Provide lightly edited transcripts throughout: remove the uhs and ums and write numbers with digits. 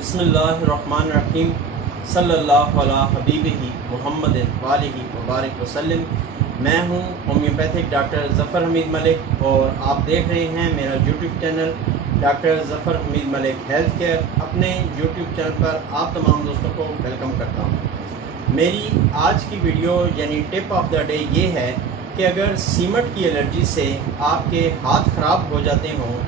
بسم اللہ الرحمن الرحیم صلی اللہ علیہ حبیبہ محمد والہ وبارک وسلم۔ میں ہوں ہومیوپیتھک ڈاکٹر ظفر حمید ملک اور آپ دیکھ رہے ہیں میرا یوٹیوب چینل ڈاکٹر ظفر حمید ملک ہیلتھ کیئر۔ اپنے یوٹیوب چینل پر آپ تمام دوستوں کو ویلکم کرتا ہوں۔ میری آج کی ویڈیو یعنی ٹپ آف دا ڈے یہ ہے کہ اگر سیمنٹ کی الرجی سے آپ کے ہاتھ خراب ہو جاتے ہوں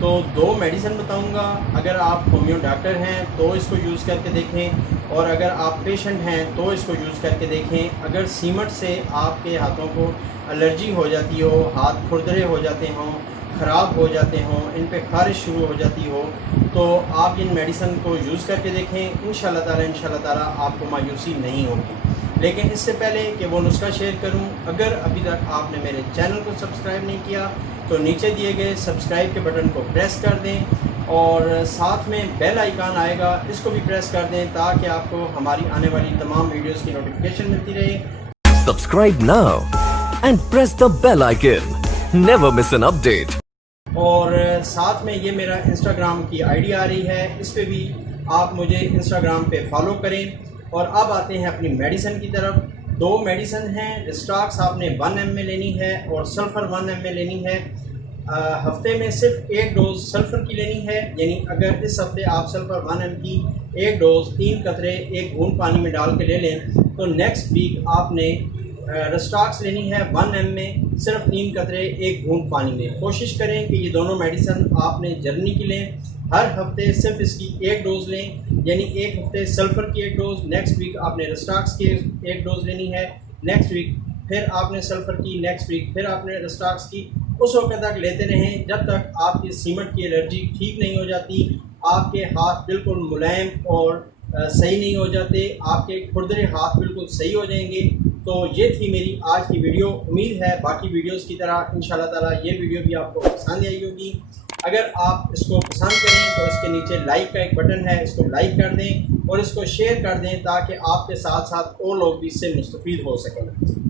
تو 2 میڈیسن بتاؤں گا۔ اگر آپ ہومیو ڈاکٹر ہیں تو اس کو یوز کر کے دیکھیں، اور اگر آپ پیشنٹ ہیں تو اس کو یوز کر کے دیکھیں۔ اگر سیمنٹ سے آپ کے ہاتھوں کو الرجی ہو جاتی ہو، ہاتھ کھردرے ہو جاتے ہوں، خراب ہو جاتے ہوں، ان پہ خارش شروع ہو جاتی ہو، تو آپ ان میڈیسن کو یوز کر کے دیکھیں۔ انشاءاللہ تعالی آپ کو مایوسی نہیں ہوگی۔ لیکن اس سے پہلے کہ وہ نسخہ شیئر کروں، اگر ابھی تک آپ نے میرے چینل کو سبسکرائب نہیں کیا تو نیچے دیے گئے سبسکرائب کے بٹن کو پریس کر دیں، اور ساتھ میں بیل آئیکن آئے گا، اس کو بھی پریس کر دیں تاکہ آپ کو ہماری آنے والی تمام ویڈیوز کی نوٹیفیکیشن ملتی رہے۔ Subscribe now and press the bell icon. Never miss an update. اور ساتھ میں یہ میرا انسٹاگرام کی آئی ڈی آ رہی ہے، اس پہ بھی آپ مجھے انسٹاگرام پہ فالو کریں۔ اور اب آتے ہیں اپنی میڈیسن کی طرف۔ 2 میڈیسن ہیں۔ اسٹاکس آپ نے 1 ml لینی ہے اور سلفر 1 ml لینی ہے۔ ہفتے میں صرف 1 ڈوز سلفر کی لینی ہے، یعنی اگر اس ہفتے آپ سلفر 1 ml کی 1 ڈوز 3 قطرے 1 گھونٹ پانی میں ڈال کے لے لیں تو نیکسٹ ویک آپ نے رسٹاکس لینی ہے 1 ml میں صرف 3 قطرے 1 گھونٹ پانی میں۔ کوشش کریں کہ یہ دونوں میڈیسن آپ نے جرنی کی لیں۔ ہر ہفتے صرف اس کی 1 ڈوز لیں، یعنی ایک ہفتے سلفر کی 1 ڈوز، نیکسٹ ویک آپ نے رسٹاکس کی 1 ڈوز لینی ہے، نیکسٹ ویک پھر آپ نے سلفر کی، نیکسٹ ویک پھر آپ نے رسٹاکس کی۔ اس وقت تک لیتے رہیں جب تک آپ کی سیمنٹ کی الرجی ٹھیک نہیں ہو جاتی، آپ کے ہاتھ بالکل ملائم اور صحیح نہیں ہو جاتے، آپ کے کھردرے ہاتھ بالکل صحیح ہو جائیں گے۔ تو یہ تھی میری آج کی ویڈیو۔ امید ہے باقی ویڈیوز کی طرح انشاءاللہ تعالی یہ ویڈیو بھی آپ کو پسند آئی ہوگی۔ اگر آپ اس کو پسند کریں تو اس کے نیچے لائک کا ایک بٹن ہے، اس کو لائک کر دیں اور اس کو شیئر کر دیں تاکہ آپ کے ساتھ ساتھ اور لوگ بھی اس سے مستفید ہو سکیں۔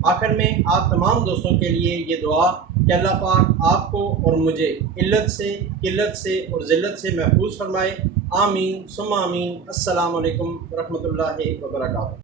آخر میں آپ تمام دوستوں کے لیے یہ دعا کہ اللہ پاک آپ کو اور مجھے علت سے، قلت سے اور ذلت سے محفوظ فرمائے۔ آمین ثم آمین۔ السلام علیکم ورحمۃ اللہ وبرکاتہ۔